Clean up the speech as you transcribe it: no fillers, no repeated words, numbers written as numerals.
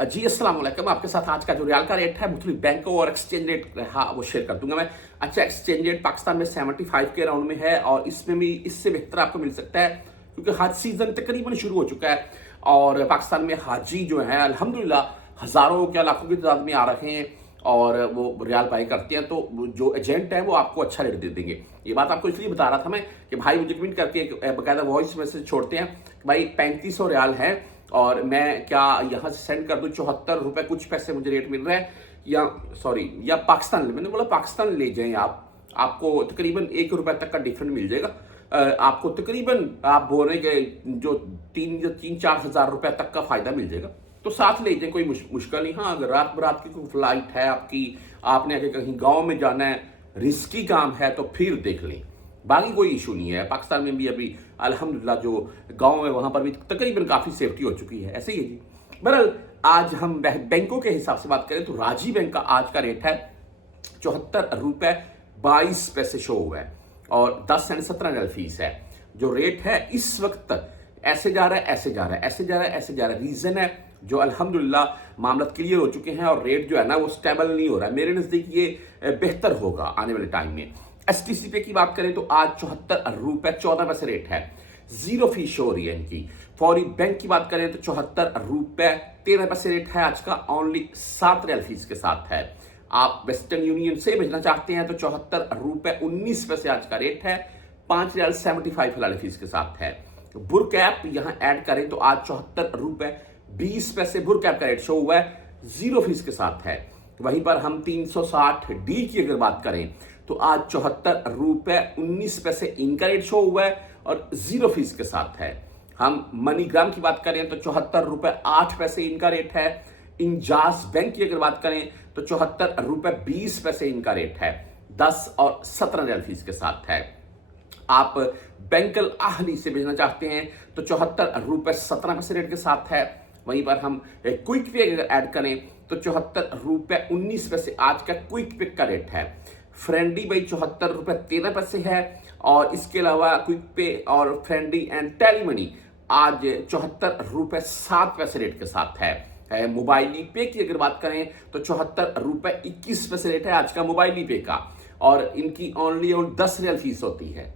जी अस्सलाम वालेकुम। आपके साथ आज का जो रियाल का रेट है मुख्तलिफ बैंकों और एक्सचेंज रेट वो शेयर कर दूंगा मैं। अच्छा, एक्सचेंज रेट पाकिस्तान में 75 के राउंड में है और इसमें भी इससे बेहतर आपको मिल सकता है क्योंकि हज सीजन तकरीबन शुरू हो चुका है और पाकिस्तान में हाजी जो है अल्हम्दुलिल्लाह हज़ारों क्या लाखों की तादाद में आ रहे हैं और वो रियाल बाई करते हैं, तो जो एजेंट है वो आपको अच्छा रेट दे देंगे। ये बात आपको इसलिए बता रहा था मैं कि भाई मुझे कमेंट करके बाकायदा वॉइस मैसेज छोड़ते हैं कि भाई 3500 रियाल है और मैं क्या यहाँ से सेंड कर दूँ 74 रुपये कुछ पैसे मुझे रेट मिल रहा है, या सॉरी या पाकिस्तान मैंने बोला पाकिस्तान ले जाएं आप, आपको तकरीबन 1 रुपये तक का डिफरेंट मिल जाएगा। आपको तकरीबन आप बोल रहे कि जो 3-4 हज़ार रुपये तक का फायदा मिल जाएगा, तो साथ ले जाए, कोई मुश्किल नहीं। हाँ, अगर रात बरात की कोई फ्लाइट है आपकी, आपने आगे कहीं गांव में जाना है, रिस्की काम है, तो फिर देख लें, बाकी कोई इशू नहीं है। पाकिस्तान में भी अभी अल्हम्दुलिल्लाह जो गांव है वहां पर भी तकरीबन काफ़ी सेफ्टी हो चुकी है। ऐसे ही है जी। बहरहाल आज हम बैंकों के हिसाब से बात करें तो राजी बैंक का आज का रेट है 74 रुपये 22 पैसे शो हुआ है और 10 सेंट 17 रियाल फीस है। जो रेट है इस वक्त ऐसे जा रहा है, ऐसे जा रहा है, ऐसे जा रहा है, ऐसे जा रहा है। रीज़न है जो अल्हम्दुलिल्लाह मामला क्लियर हो चुके हैं और रेट जो है ना वो स्टेबल नहीं हो रहा है। मेरे नज़दीक ये बेहतर होगा आने वाले टाइम में। एसटीसी पे की बात करें तो आज 74 रुपये 14 पैसे रेट है, जीरो फीस शो हो रही है इनकी। फौरी बैंक की बात करें तो 74 रुपये 13 पैसे रेट है आज का, ओनली 7 रियाल फीस के साथ है। आप वेस्टर्न यूनियन से भेजना चाहते हैं तो 74 रुपये 19 पैसे आज का रेट है, 5 रियाल 75 हलाल फीस के साथ है। बुर कैप यहां ऐड करें तो आज 74 रुपये 20 पैसे बुर कैप का रेट शो हुआ है, जीरो फीस के साथ है। वहीं पर हम 360 डी की अगर बात करें तो आज 74 रुपये 19 पैसे इनका रेट शो हुआ है और जीरो फीस के साथ है। हम मनीग्राम की बात करें तो 74 रुपये 8 पैसे इनका रेट है। इंजाज बैंक की अगर बात करें तो 74 रुपये 20 पैसे इनका रेट है, 10 और 17 रियाल फीस के साथ है। आप बैंकल आहली से भेजना चाहते हैं तो 74 रुपये 17 पैसे रेट के साथ है। वहीं पर हम क्विक पे अगर ऐड करें तो 74 रुपये 19 पैसे आज का क्विक पे का रेट है। फ्रेंडी भाई 74 रुपये 13 पैसे है और इसके अलावा क्विक पे और फ्रेंडी एंड टेली मनी आज 74 रुपये 7 पैसे रेट के साथ है। मोबाइली पे की अगर बात करें तो 74 रुपये 21 पैसे रेट है आज का मोबाइली पे का और इनकी ओनली 10 रियाल फीस होती है।